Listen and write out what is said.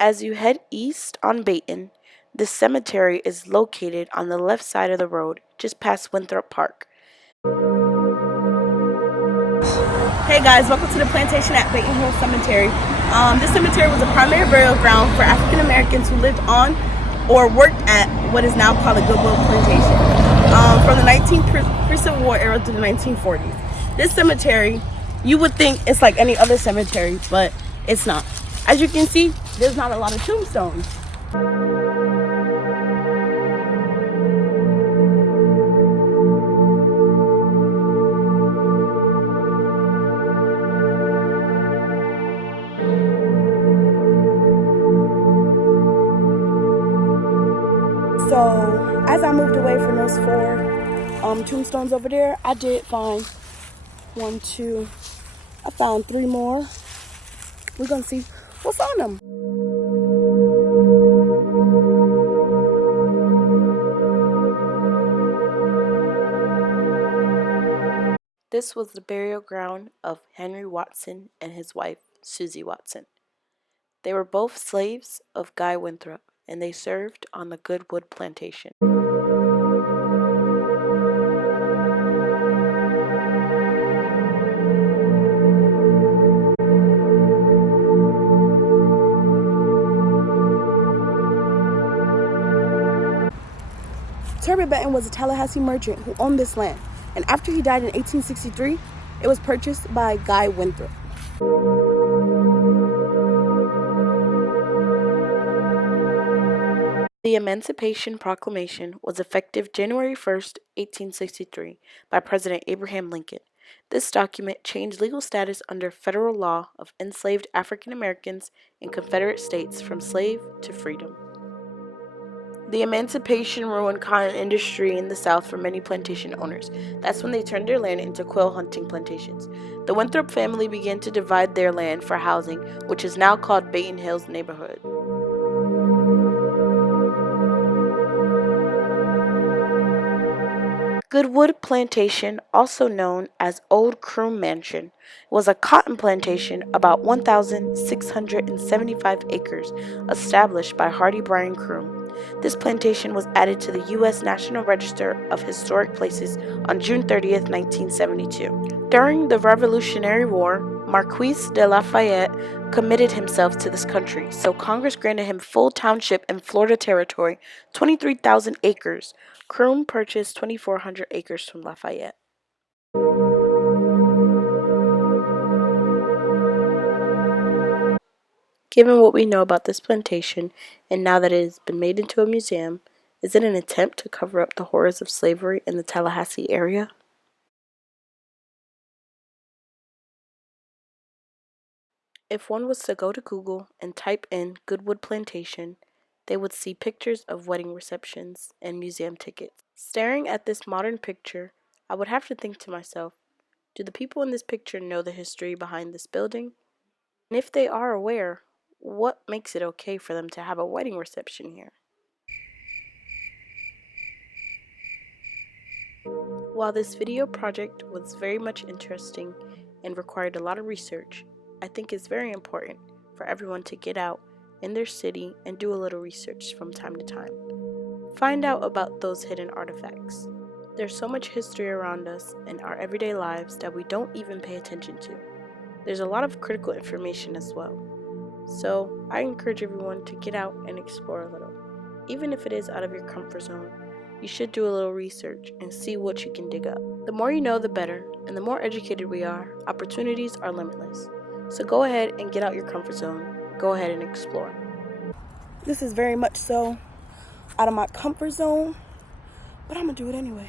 As you head east on Betton, this cemetery is located on the left side of the road, just past Winthrop Park. Hey guys, welcome to the plantation at Betton Hill Cemetery. This cemetery was a primary burial ground for African Americans who lived on or worked at what is now called the Goodwill Plantation from the 19th pre-Civil War era to the 1940s. This cemetery, you would think it's like any other cemetery, but it's not. As you can see, there's not a lot of tombstones. So as I moved away from those four tombstones over there, I did find one, two, I found three more. We're gonna see what's on them. This was the burial ground of Henry Watson and his wife, Susie Watson. They were both slaves of Guy Winthrop, and they served on the Goodwood Plantation. Turbot Betton was a Tallahassee merchant who owned this land, and after he died in 1863, it was purchased by Guy Winthrop. The Emancipation Proclamation was effective January 1st, 1863, by President Abraham Lincoln. This document changed legal status under federal law of enslaved African Americans in Confederate states from slave to freedom. The Emancipation ruined cotton industry in the South for many plantation owners. That's when they turned their land into quail hunting plantations. The Winthrop family began to divide their land for housing, which is now called Betton Hills neighborhood. Goodwood Plantation, also known as Old Croom Mansion, was a cotton plantation about 1,675 acres established by Hardy Bryan Croom. This plantation was added to the U.S. National Register of Historic Places on June 30th, 1972. During the Revolutionary War, Marquis de Lafayette committed himself to this country, so Congress granted him full township and Florida territory, 23,000 acres. Croom purchased 2,400 acres from Lafayette. Given what we know about this plantation, and now that it has been made into a museum, is it an attempt to cover up the horrors of slavery in the Tallahassee area? If one was to go to Google and type in Goodwood Plantation, they would see pictures of wedding receptions and museum tickets. Staring at this modern picture, I would have to think to myself, do the people in this picture know the history behind this building? And if they are aware, what makes it okay for them to have a wedding reception here? While this video project was very much interesting and required a lot of research, I think it's very important for everyone to get out in their city and do a little research from time to time. Find out about those hidden artifacts. There's so much history around us in our everyday lives that we don't even pay attention to. There's a lot of critical information as well. So I encourage everyone to get out and explore a little. Even if it is out of your comfort zone, you should do a little research and see what you can dig up. The more you know, the better, and the more educated we are, opportunities are limitless. So go ahead and get out your comfort zone. Go ahead and explore. This is very much so out of my comfort zone, but I'm gonna do it anyway.